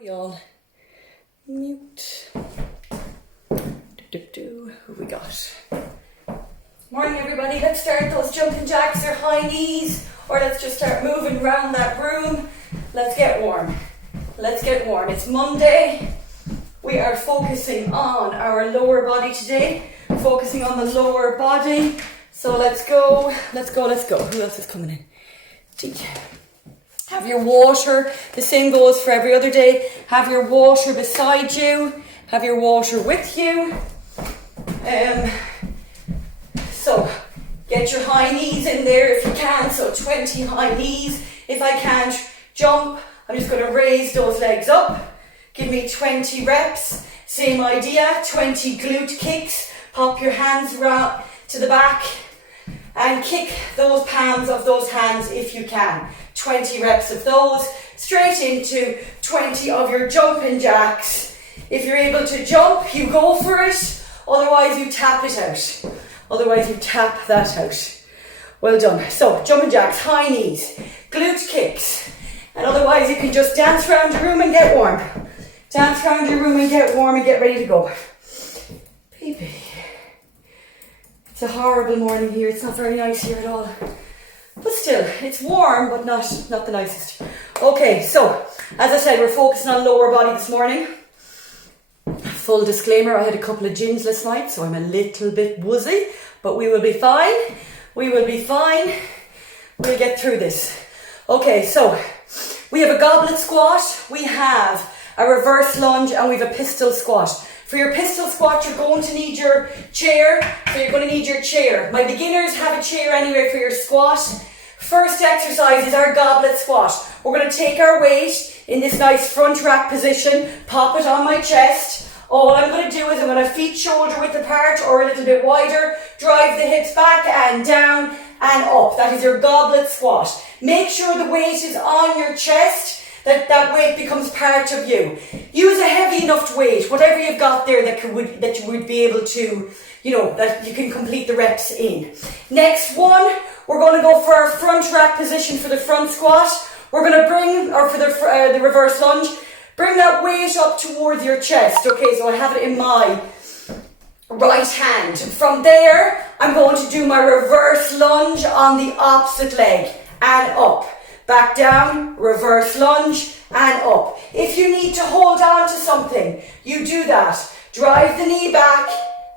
We all mute. Who we got? Morning, everybody. Let's start those jumping jacks or high knees, or let's just start moving around that room. Let's get warm. Let's get warm. It's Monday. We are focusing on our lower body today. Focusing on the lower body. So let's go. Let's go. Let's go. Who else is coming in? Teach. Have your water. The same goes for every other day. Have your water beside you. Have your water with you. So get your high knees in there if you can. So 20 high knees. If I can't jump, I'm just going to raise those legs up. Give me 20 reps. Same idea. 20 glute kicks. Pop your hands around to the back and kick those palms of those hands if you can. 20 reps of those, straight into 20 of your jumping jacks. If you're able to jump, you go for it. Otherwise, you tap it out. Otherwise, you tap that out. Well done. So, jumping jacks, high knees, glute kicks. And otherwise, you can just dance around your room and get warm. Dance around your room and get warm and get ready to go. Baby. It's a horrible morning here. It's not very nice here at all. But still, it's warm, but not the nicest. Okay, so, as I said, we're focusing on lower body this morning. Full disclaimer, I had a couple of gins last night, so I'm a little bit woozy, but we will be fine. We will be fine. We'll get through this. Okay, so, we have a goblet squat, we have a reverse lunge, and we have a pistol squat. For your pistol squat, you're going to need your chair. So you're going to need your chair. My beginners have a chair anyway for your squat. First exercise is our goblet squat. We're going to take our weight in this nice front rack position, pop it on my chest. All I'm going to do is I'm going to feet shoulder width apart or a little bit wider, drive the hips back and down and up. That is your goblet squat. Make sure the weight is on your chest. That weight becomes part of you. Use a heavy enough weight, whatever you've got there that you would be able to, that you can complete the reps in. Next one, we're going to go for our front rack position for the front squat. We're going to bring, or for the reverse lunge, bring that weight up towards your chest. Okay, so I have it in my right hand. From there, I'm going to do my reverse lunge on the opposite leg and up. Back down, reverse lunge, and up. If you need to hold on to something, you do that. Drive the knee back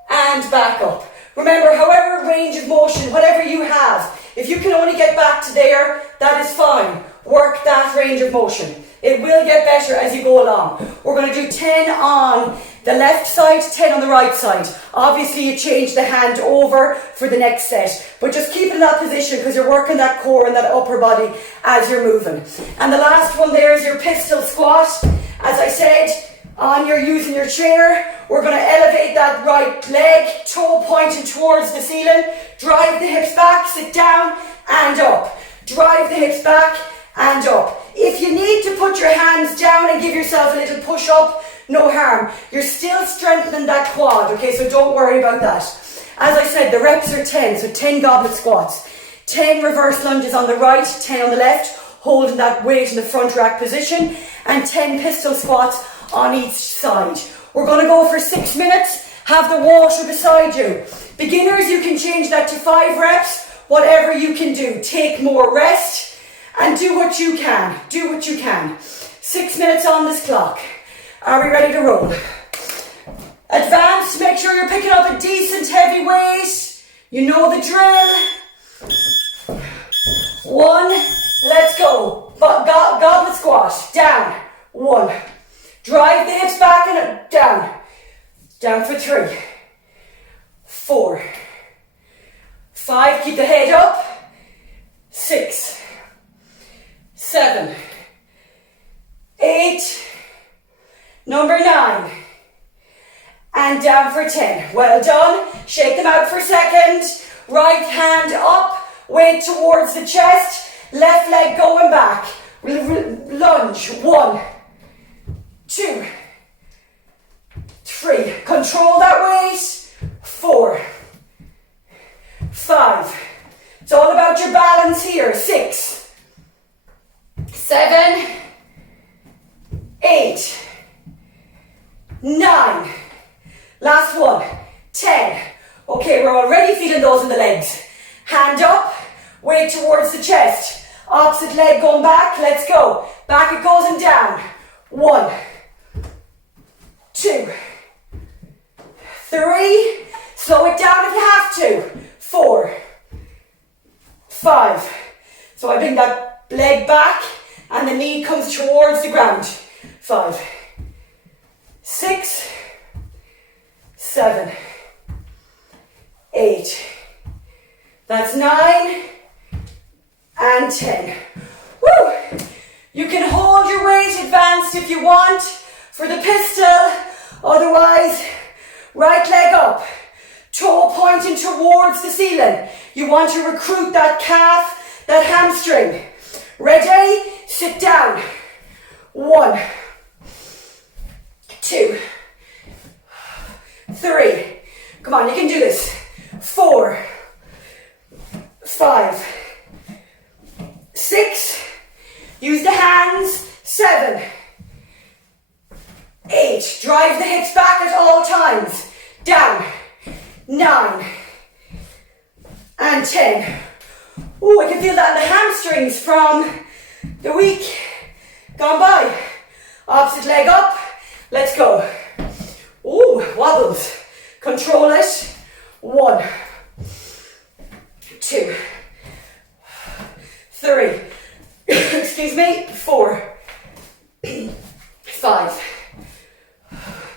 and back up. Remember, however range of motion, whatever you have, if you can only get back to there, that is fine. Work that range of motion. It will get better as you go along. We're going to do 10 on the left side, 10 on the right side. Obviously, you change the hand over for the next set, but just keep it in that position because you're working that core and that upper body as you're moving. And the last one there is your pistol squat. As I said, using your chair, we're going to elevate that right leg, toe pointing towards the ceiling. Drive the hips back, sit down and up. Drive the hips back and up. If you need to put your hands down and give yourself a little push up, no harm. You're still strengthening that quad, okay, so don't worry about that. As I said, the reps are 10, so 10 goblet squats. 10 reverse lunges on the right, 10 on the left, holding that weight in the front rack position, and 10 pistol squats on each side. We're going to go for 6 minutes. Have the water beside you. Beginners, you can change that to 5 reps, whatever you can do. Take more rest. And do what you can. Do what you can. 6 minutes on this clock. Are we ready to roll? Advance. Make sure you're picking up a decent heavy weight. You know the drill. 1. Let's go. Goblet squat. Down. 1. Drive the hips back and down. Down for 3. 4. 5. Keep the head up. 6. 7, 8, number 9, and down for 10. Well done. Shake them out for a second. Right hand up, weight towards the chest, left leg going back. Lunge. 1, 2, 3. Control that weight. 4, 5. It's all about your balance here. 6, 7, 8, 8, 9, last one, 10. Okay, we're already feeling those in the legs. Hand up, weight towards the chest. Opposite leg going back, let's go. Back it goes and down. 1, 2, 3, slow it down if you have to. 4, 5. So I bring that leg back and the knee comes towards the ground. 5, 6, 7, 8. That's 9 and 10. Woo! You can hold your weight advanced if you want for the pistol. Otherwise, right leg up, toe pointing towards the ceiling. You want to recruit that calf, that hamstring. Ready? Sit down. 1, 2, 3. Come on, you can do this. 4, 5, 6. Use the hands. 7, 8. Drive the hips back at all times. Down. 9 and 10. Oh, I can feel that in the hamstrings from the week gone by. Opposite leg up. Let's go. Oh, wobbles. Control it. 1, 2, 3. Excuse me. 4, 5,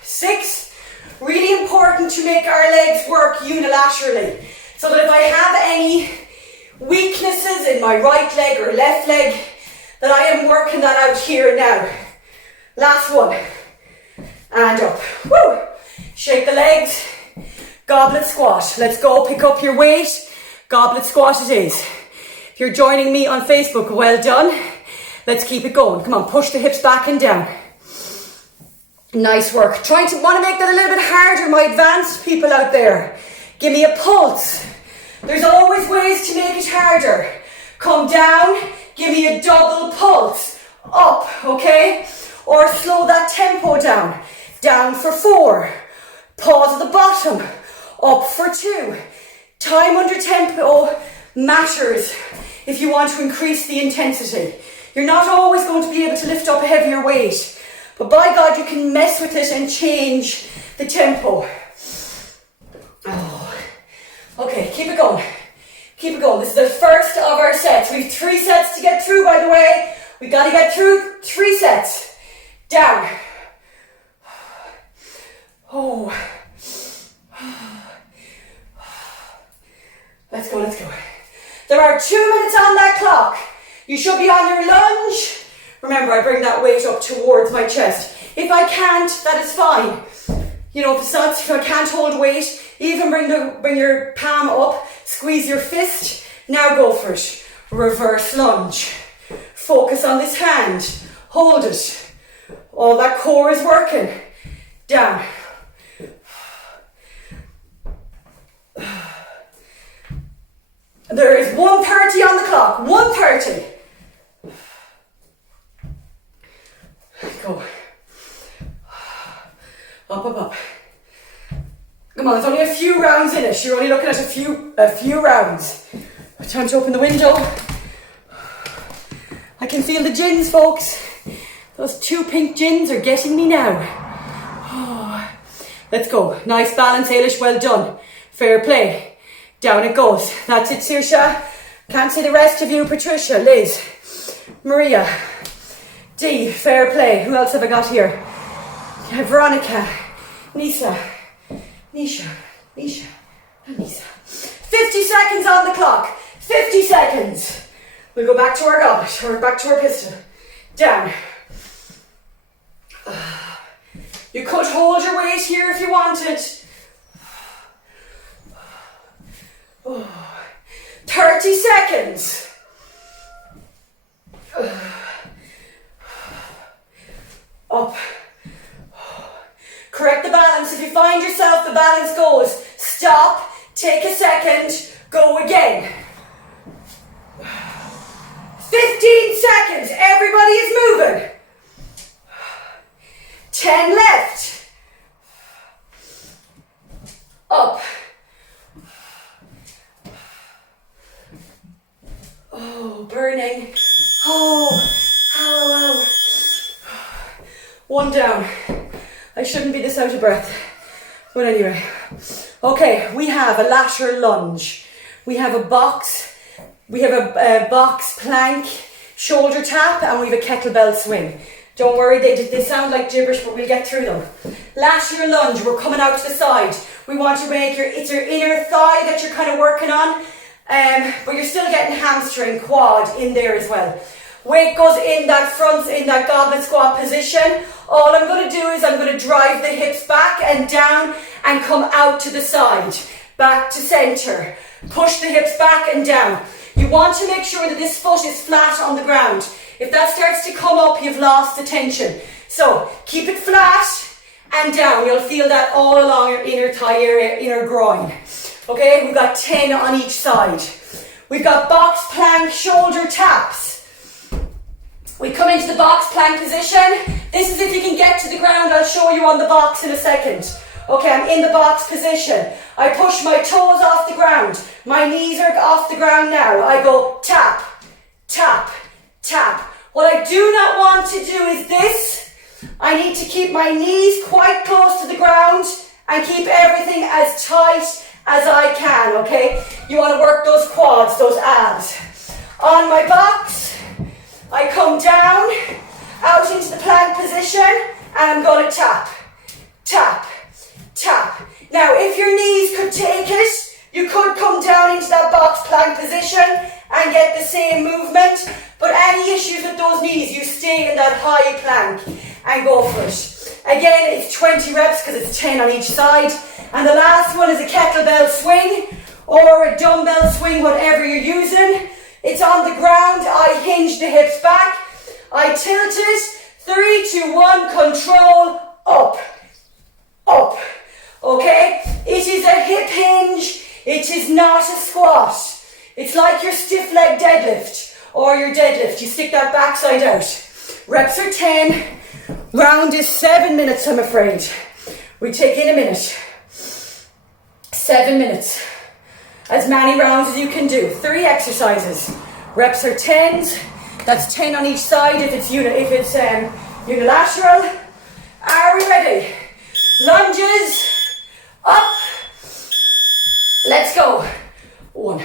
6. Really important to make our legs work unilaterally, so that if I have any weaknesses in my right leg or left leg, that I am working that out here and now. Last one. And up. Woo! Shake the legs. Goblet squat. Let's go. Pick up your weight. Goblet squat it is. If you're joining me on Facebook, well done. Let's keep it going. Come on, push the hips back and down. Nice work. Want to make that a little bit harder, my advanced people out there. Give me a pulse. There's always ways to make it harder. Come down, give me a double pulse. Up, okay? Or slow that tempo down. Down for 4. Pause at the bottom. Up for 2. Time under tempo matters if you want to increase the intensity. You're not always going to be able to lift up a heavier weight, but by God, you can mess with it and change the tempo. Oh. Okay, keep it going. Keep it going. This is the first of our sets. We have 3 sets to get through, by the way. We got to get through 3 sets. Down. Oh. Let's go, let's go. There are 2 minutes on that clock. You should be on your lunge. Remember, I bring that weight up towards my chest. If I can't, that is fine. You know, if I can't hold weight, even bring your palm up, squeeze your fist. Now go for it. Reverse lunge. Focus on this hand. Hold it. All that core is working. Down. There is 1:30 on the clock. 1:30. Go. Up, up, up. Come on, there's only a few rounds in it. You're only looking at a few rounds. Time to open the window. I can feel the gins, folks. Those 2 pink gins are getting me now. Oh. Let's go. Nice balance, Ailish. Well done. Fair play. Down it goes. That's it, Saoirse. Can't see the rest of you. Patricia, Liz, Maria, Dee, fair play. Who else have I got here? Veronica, Nisha, and Nisha. 50 seconds on the clock. 50 seconds. We'll go back to our goblet, or back to our pistol. Down. You could hold your weight here if you wanted. 30 seconds. Up. Correct the balance. If you find yourself the balance goes, stop, take a second, go again. 15 seconds. Everybody is moving. 10 left. Up. Oh, burning. Oh, ow, ow. One down. I shouldn't be this out of breath. But anyway. Okay, we have a lateral lunge. We have a box. We have a box plank, shoulder tap, and we have a kettlebell swing. Don't worry, they sound like gibberish, but we'll get through them. Lateral lunge, we're coming out to the side. We want to make it's your inner thigh that you're kind of working on, but you're still getting hamstring, quad in there as well. Weight goes in that goblet squat position. All I'm going to do is I'm going to drive the hips back and down and come out to the side, back to center. Push the hips back and down. You want to make sure that this foot is flat on the ground. If that starts to come up, you've lost the tension. So keep it flat and down. You'll feel that all along your inner thigh area, inner groin. Okay, we've got 10 on each side. We've got box plank shoulder taps. We come into the box plank position. This is if you can get to the ground. I'll show you on the box in a second. Okay, I'm in the box position. I push my toes off the ground. My knees are off the ground now. I go tap, tap, tap. What I do not want to do is this. I need to keep my knees quite close to the ground and keep everything as tight as I can, okay? You want to work those quads, those abs. On my box, I come down, out into the plank position, and I'm going to tap, tap, tap. Now, if your knees could take it, you could come down into that box plank position and get the same movement, but any issues with those knees, you stay in that high plank and go for it. Again, it's 20 reps because it's 10 on each side. And the last one is a kettlebell swing or a dumbbell swing, whatever you're using. It's on the ground. I hinge the hips back. I tilt it. 3, 2, 1, control, up, up. Okay? It is a hip hinge. It is not a squat. It's like your stiff leg deadlift or your deadlift. You stick that backside out. Reps are 10. Round is 7 minutes, I'm afraid. We take in a minute. 7 minutes. As many rounds as you can do. 3 exercises. Reps are 10s. That's 10 on each side if it's unilateral. Are we ready? Lunges. Up. Let's go. 1.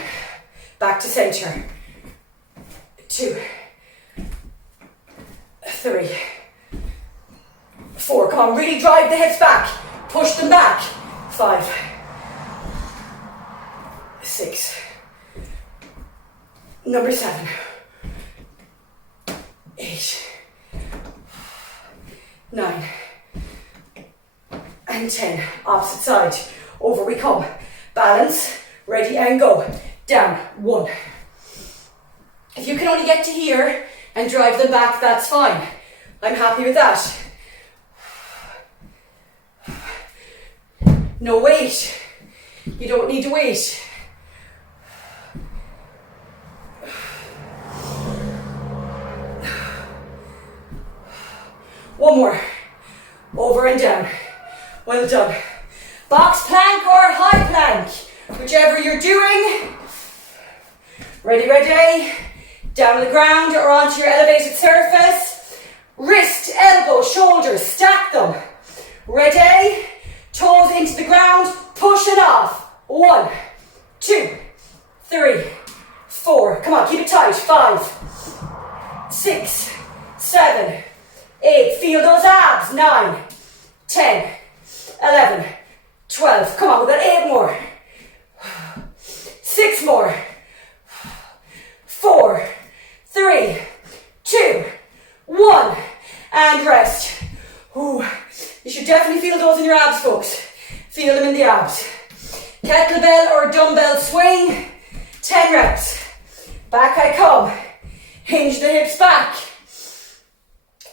Back to center. 2. 3. 4. Come on, really drive the hips back. Push them back. 5. 6. Number 7. 8. 9. And 10. Opposite side. Over we come. Balance. Ready and go. Down. 1. If you can only get to here and drive them back, that's fine. I'm happy with that. No weight. You don't need to wait. One more. Over and down. Well done. Box plank or high plank. Whichever you're doing. Ready, ready. Down on the ground or onto your elevated surface. Wrist, elbow, shoulders. Stack them. Ready. Toes into the ground. Push it off. 1, 2, 3, 4. Come on, keep it tight. 5, 6, 7, 8. Feel those abs. 9, 10, 11, 12. Come on, we've got 8 more. 6 more. 4, 3, 2, 1. And rest. Ooh. You should definitely feel those in your abs, folks. Feel them in the abs. Kettlebell or dumbbell swing. 10 reps. Back I come. Hinge the hips back.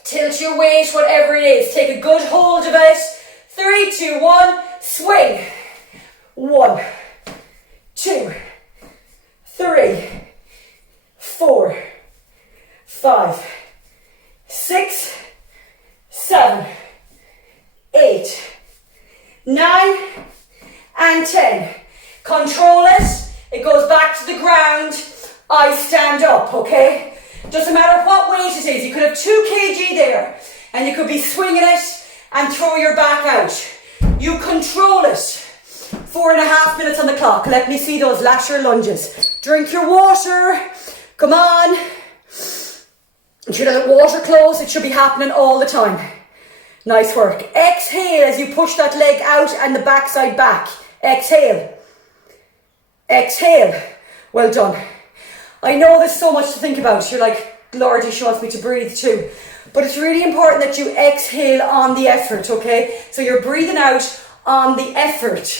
Tilt your weight, whatever it is. Take a good hold of it. 3, 2, 1. Swing. 1, 2, 3, 4, 5, 6, 7, 9 and 10. Control it. It goes back to the ground. I stand up, okay? Doesn't matter what weight it is. You could have 2 kg there and you could be swinging it and throw your back out. You control it. 4.5 minutes on the clock. Let me see those lateral lunges. Drink your water. Come on. You should have the water close. It should be happening all the time. Nice work. Exhale as you push that leg out and the backside back. Exhale. Exhale. Well done. I know there's so much to think about. You're like, Lordy, she wants me to breathe too. But it's really important that you exhale on the effort, okay? So you're breathing out on the effort.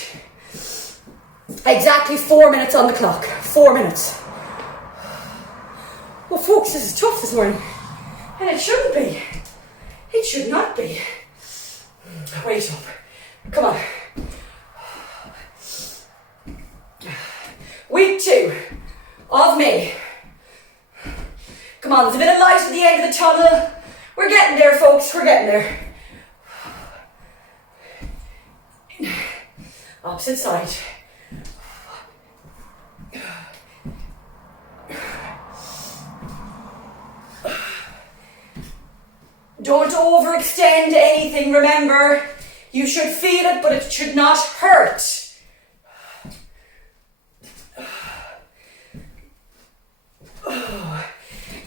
Exactly 4 minutes on the clock. 4 minutes. Well, folks, this is tough this morning. And it shouldn't be. It should not be. Wait up. Come on. Week 2 of May. Come on, there's a bit of light at the end of the tunnel. We're getting there, folks. We're getting there. Opposite side. Don't overextend anything, remember. You should feel it, but it should not hurt.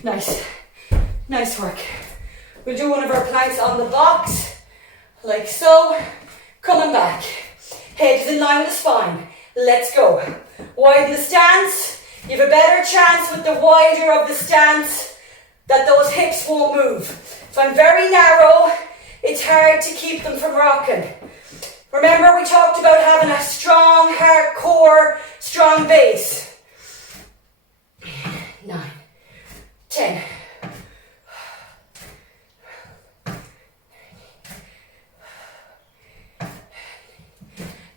Nice. Nice work. We'll do one of our planks on the box, like so. Coming back. Head is in line with the spine. Let's go. Widen the stance. You have a better chance with the wider of the stance that those hips won't move. If I'm very narrow, it's hard to keep them from rocking. Remember, we talked about having a strong heart core, strong base. 9, 10.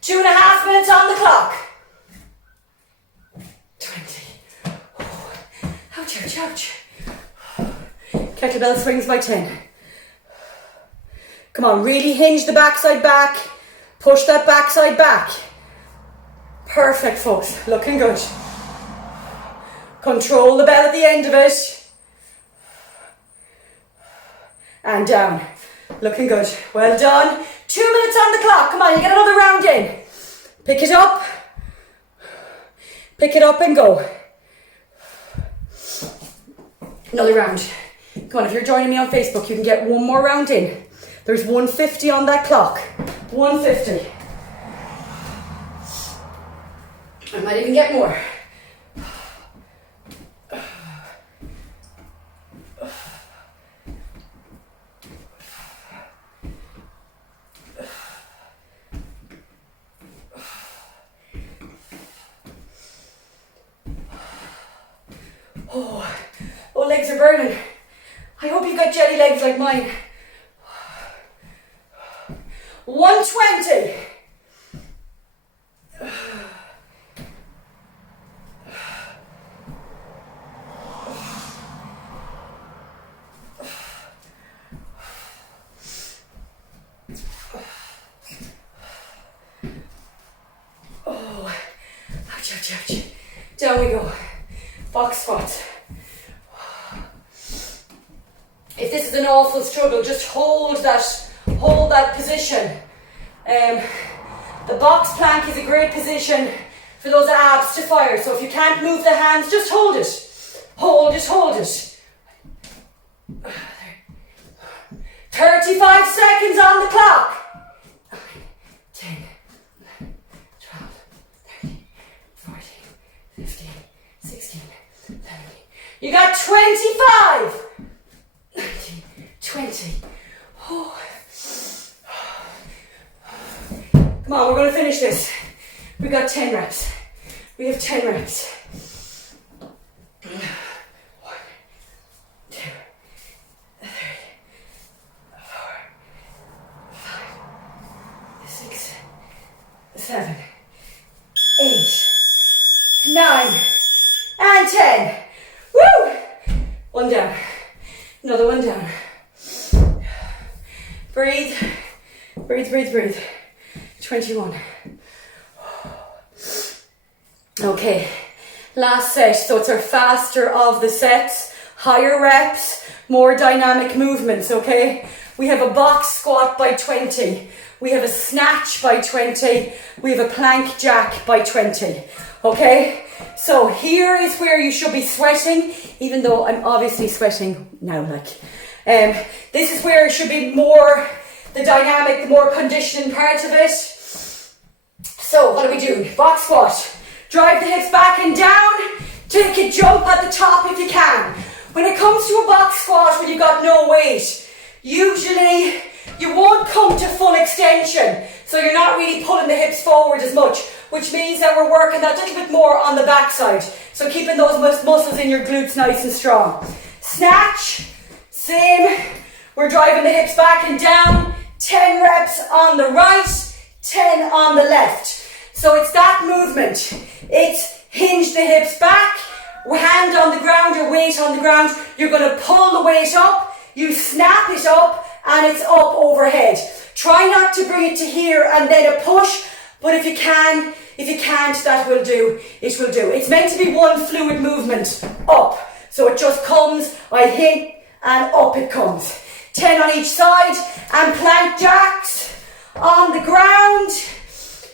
Two and a half minutes on the clock. 20. Oh, ouch, ouch, ouch. Kettlebell swings by 10. Come on, really hinge the backside back. Push that backside back. Perfect, folks. Looking good. Control the bell at the end of it. And down. Looking good. Well done. 2 minutes on the clock. Come on, you get another round in. Pick it up. Pick it up and go. Another round. Come on, if you're joining me on Facebook, you can get one more round in. There's 150 on that clock. 150. I might even get more. Oh, legs are burning. I hope you've got jelly legs like mine. 120. Oh, ouch, ouch, ouch. Down we go. Box squats. If this is an awful struggle, just hold that position. The box plank is a great position for those abs to fire. So if you can't move the hands, just hold it. Hold it. 35 seconds on the clock. 9, 10, 11, 12, 13, 14, 15, 16, 17. You got 25. 19, 20. Oh. Come on, we're going to finish this. We got 10 reps. We have 10 reps. 1, 2, 3, 4, 5, 6, 7, 8, 9, and 10. Woo! One down. Another one down. Breathe. 20. 21. Okay, last set. So it's our faster of the sets, higher reps, more dynamic movements, okay? We have a box squat by 20. We have a snatch by 20. We have a plank jack by 20, okay? So here is where you should be sweating, even though I'm obviously sweating now, this is where it should be more the dynamic, the more conditioning part of it. So what do we do? Box squat. Drive the hips back and down. Take a jump at the top if you can. When it comes to a box squat where you've got no weight, usually you won't come to full extension. So you're not really pulling the hips forward as much, which means that we're working that little bit more on the backside. So keeping those muscles in your glutes nice and strong. Snatch, same. We're driving the hips back and down. 10 reps on the right, 10 on the left. So it's that movement. It's hinge the hips back, hand on the ground or weight on the ground. You're going to pull the weight up, you snap it up, and it's up overhead. Try not to bring it to here and then a push, but if you can't, that will do. It will do. It's meant to be one fluid movement, up. So it just comes, I hit, and up it comes. 10 on each side, and plank jacks on the ground.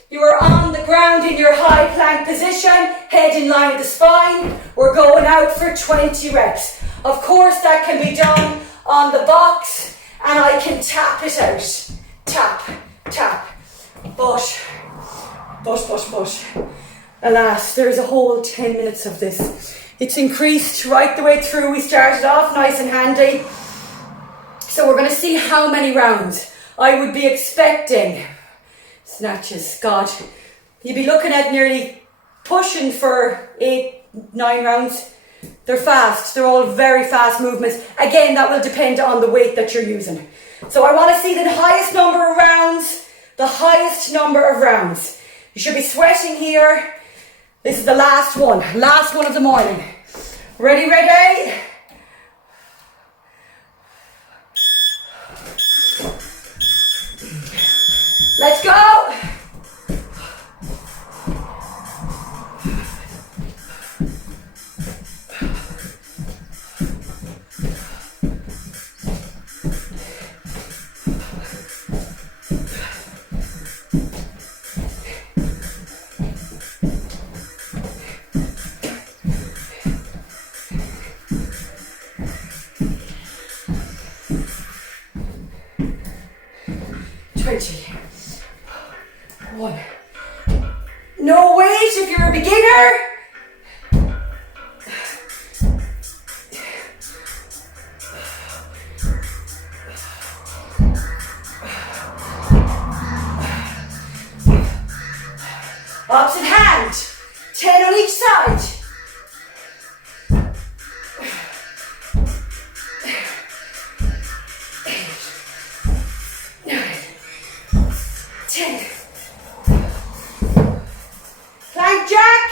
You are on the ground in your high plank position, head in line with the spine. We're going out for 20 reps. Of course, that can be done on the box, and I can tap it out. Tap, tap, but. Alas, there's a whole 10 minutes of this. It's increased right the way through. We started off nice and handy. So we're going to see how many rounds. I would be expecting snatches. God, you'd be looking at nearly pushing for 8-9 rounds. They're fast. They're all very fast movements. Again, that will depend on the weight that you're using. So I want to see the highest number of rounds. The highest number of rounds. You should be sweating here. This is the last one of the morning. Ready, ready? Let's go. One. No weight if you're a beginner. Opposite hand. 10 on each side. 10. Plank jack.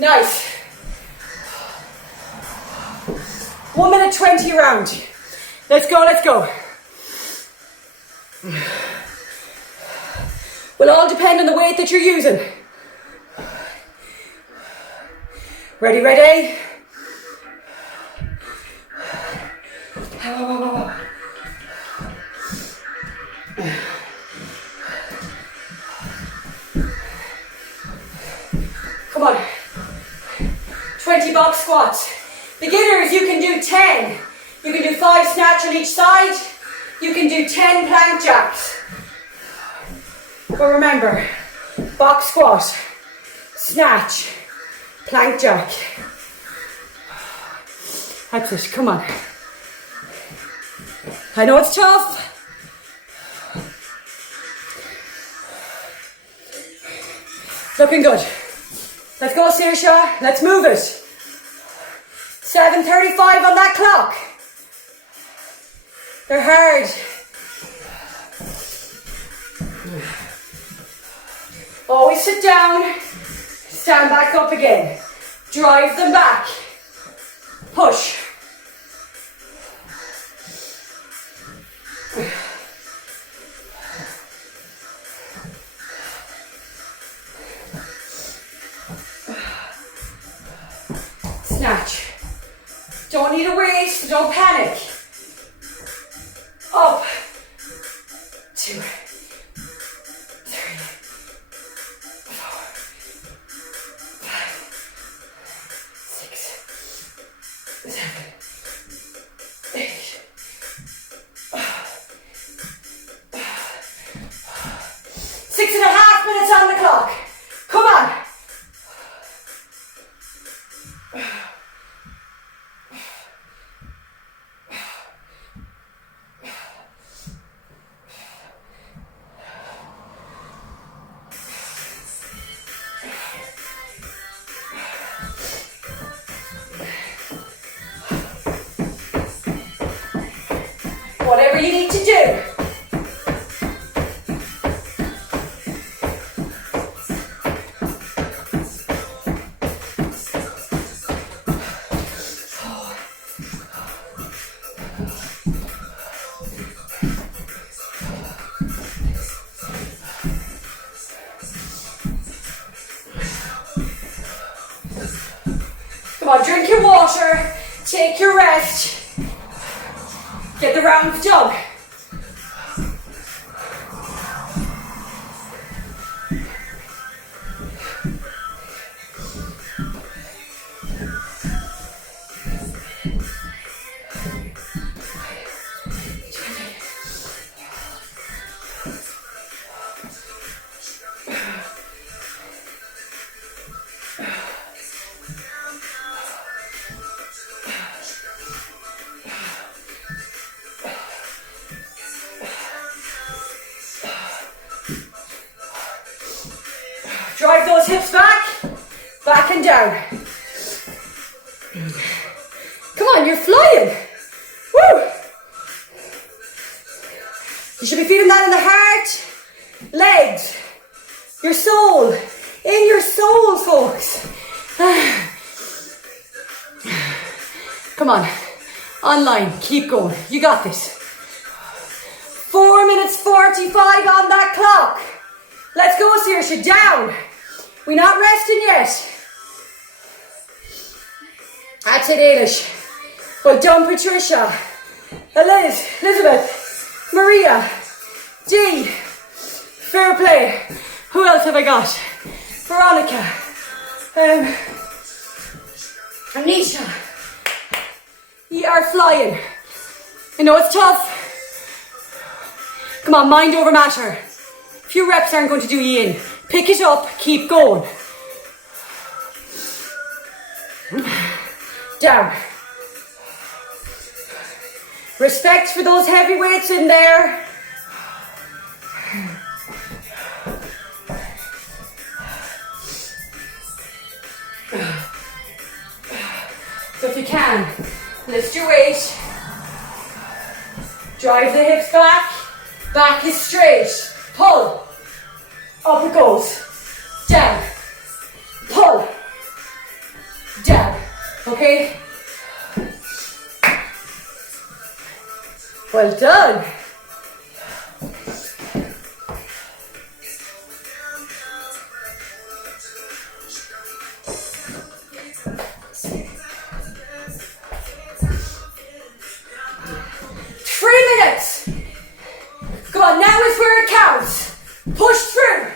Nice. 1 minute 20 round. Let's go, let's go. Will all depend on the weight that you're using. Ready, ready? Come on. 20 box squats. Beginners, you can do 10. You can do 5 snatch on each side. You can do 10 plank jacks. But remember, box squat, snatch, plank jack. That's it, come on. I know it's tough. Looking good. Let's go, Saoirse. Let's move it. 7:35 on that clock. They're hard. Always sit down, stand back up again. Drive them back. Push. Snatch. Don't need a weight, so don't panic. Up. 2, 3, 4, 5, 6, 7, 8. 6.5 minutes on the clock. Come on. Whatever you need to do. Come on, drink your water, take your rest, get the rounds done. Drive those hips back and down. Come on, you're flying. Woo! You should be feeling that in the heart, legs, your soul, in your soul, folks. Come on, online, keep going. You got this. 4 minutes 45 on that clock. Let's go, Saoirse, down. We're not resting yet. That's it, Eilish. Well done, Patricia. Elizabeth, Maria, Dee. Fair play. Who else have I got? Veronica. Anisha. You are flying. I know it's tough. Come on, mind over matter. A few reps aren't going to do you in. Pick it up, keep going. Down. Respect for those heavy weights in there. So if you can, lift your weight. Drive the hips back. Back is straight. Pull. Up it goes. Down. Pull. Down. Okay? Well done. Come on, now is where it counts. Push through.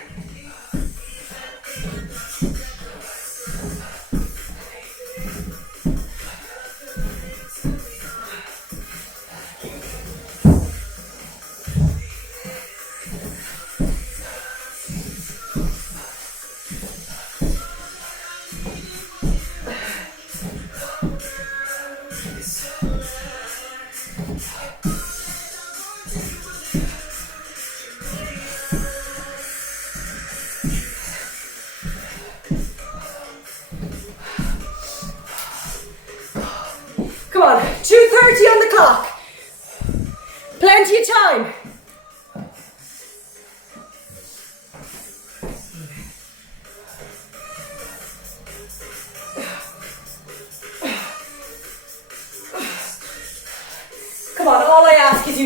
Come on, 2:30 on the clock. Plenty of time.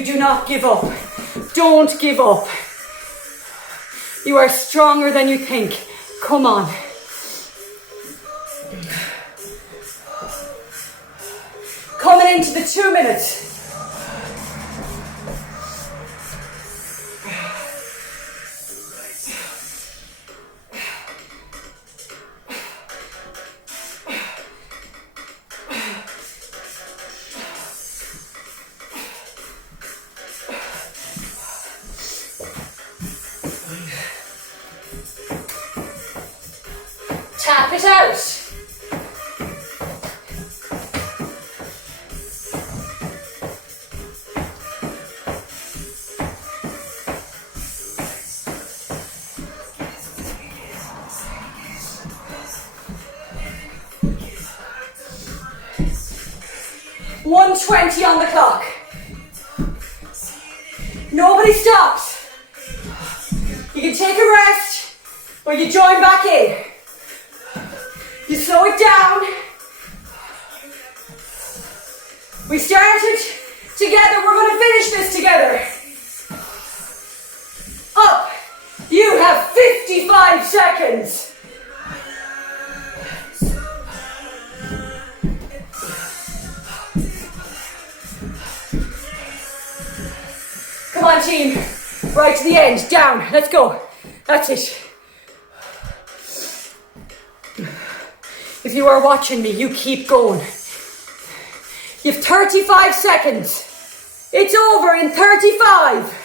do not give up. Don't give up. You are stronger than you think. Come on. Coming into the 2 minutes. Tap it out. $120 on the clock. Nobody stops. You can take a rest or you join back in. You slow it down. We started together. We're going to finish this together. Up. You have 55 seconds. Come on, team. Right to the end. Down. Let's go. That's it. If you are watching me, you keep going. You have 35 seconds. It's over in 35.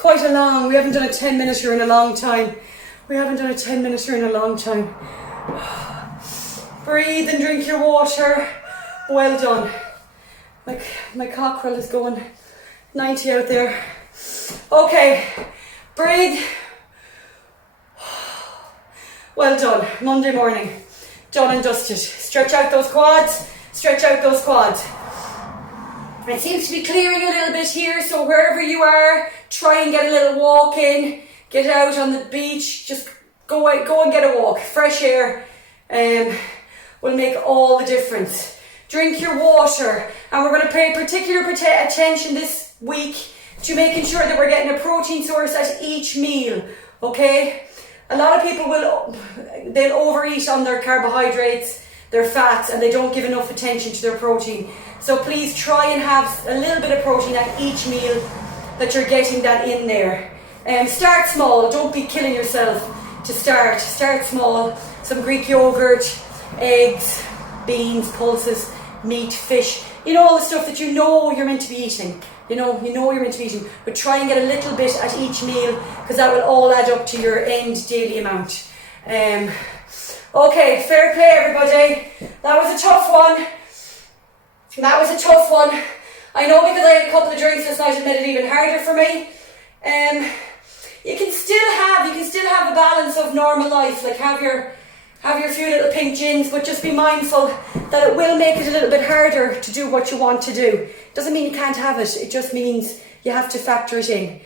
Quite a long, we haven't done a 10-minuter in a long time. Breathe and drink your water. Well done. My cockerel is going 90 out there. Okay, breathe. Well done. Monday morning. Done and dusted. Stretch out those quads. It seems to be clearing a little bit here, so wherever you are, try and get a little walk in. Get out on the beach. Just go and get a walk. Fresh air will make all the difference. Drink your water, and we're going to pay particular attention this week to making sure that we're getting a protein source at each meal. Okay? A lot of people they'll overeat on their carbohydrates, their fats, and they don't give enough attention to their protein. So please try and have a little bit of protein at each meal, that you're getting that in there. Start small, don't be killing yourself to start. Start small. Some Greek yogurt, eggs, beans, pulses, meat, fish. You know, all the stuff that you know you're meant to be eating. You know you're meant to be eating. But try and get a little bit at each meal, because that will all add up to your end daily amount. Okay, fair play everybody. That was a tough one. I know, because I had a couple of drinks last night, it made it even harder for me. You can still have a balance of normal life, like have your few little pink gins, but just be mindful that it will make it a little bit harder to do what you want to do. Doesn't mean you can't have it, it just means you have to factor it in.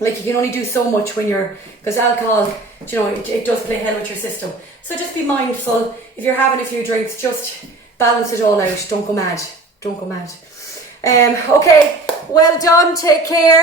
Like, you can only do so much because alcohol, it does play hell with your system. So just be mindful, if you're having a few drinks, just balance it all out. Don't go mad. Okay, well done, take care.